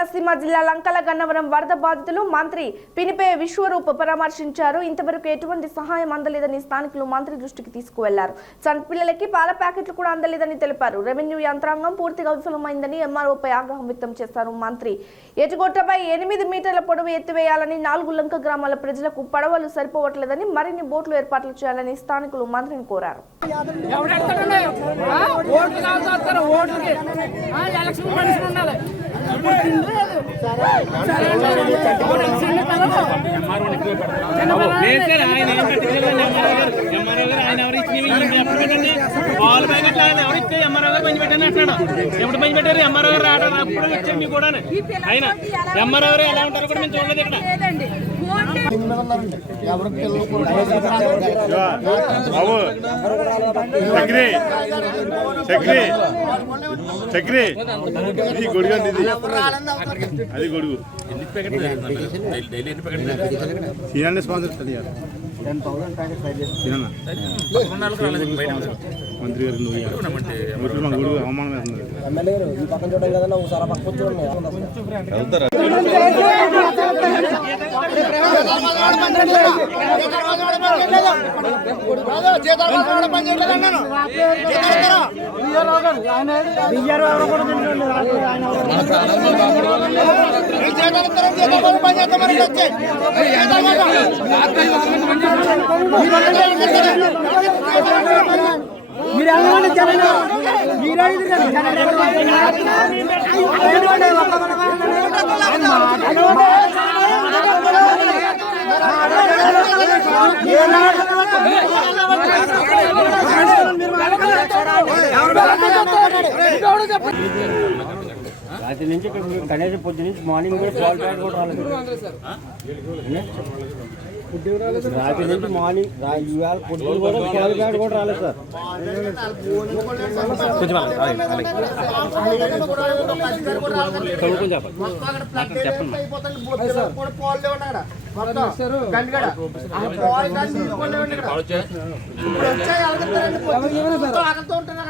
కోనసీమ జిల్లా లంకల గన్నవరం వరద బాధితులు మంత్రి పినిపే విశ్వరూప్ పరామర్శించారు. ఇంతవరకు ఎటువంటి సహాయం అందలేదని స్థానికులు మంత్రి దృష్టికి తీసుకువెళ్ళారు. చంటిపిల్లలకి పాల ప్యాకెట్లు కూడా అందలేదని తెలిపారు. రెవెన్యూ యంత్రాంగం పూర్తిగా విఫలమైందని ఎంఆర్ఓపై ఆగ్రహం వ్యక్తం చేశారు మంత్రి. ఎటుగొట్టపై ఎనిమిది మీటర్ల పొడవు ఎత్తివేయాలని నాలుగు లంక గ్రామాల ప్రజలకు పడవలు సరిపోవట్లేదని మరిన్ని బోట్లు ఏర్పాట్లు చేయాలని స్థానికులు మంత్రిని కోరారు. ఓట్లు ఓట్లకి. ఎలక్షన్ ఉండాలి. ఆయన ఎవరు ఇచ్చిన పాలు ప్యాకెట్లు ఆయన ఎవరు ఇస్తే ఎంఆర్ఓ గారు పంచి పెట్టండి అంటున్నాడు. ఎప్పుడు పంచి పెట్టారు? ఎంఆర్ఓ గారు రావడం అప్పుడు వచ్చారు మీకు కూడా. ఆయన ఎంఆర్ఓ గారు ఎలా ఉంటారో కూడా మేము చూడలేదు ఇక్కడ. చక్రి గొడుగు అది గొడుగు. సీనాన్ని స్పాన్సర్ తెలియాలి సీనన్న మంత్రి గారు నువ్వు ఇప్పుడు మా గొడుగు అవమానం వేస్తున్నారు. ఎమ్మెల్యే గారు ఈ పక్కన చూడడం కదా ఒకసారి ఆ పక్క కూర్చో ఉన్నాయి రాత్రి నుంచి ఇక్కడ మీరు కనీసం పొద్దు నుంచి మార్నింగ్ కూడా ప్యాకెట్ కూడా రాలేదు. రాత్రి నుంచి మార్నింగ్ రా- ఇవాళ పొద్దున కూడా పాల్ ప్యాకెట్ కూడా రాలేదు సార్. పాలు ప్యాకెట్ రాలేదు సార్ సార్ బిల్డింగ్ మీద ఉన్నారండి. ఎవరు కూడా ఒకటి లేదండి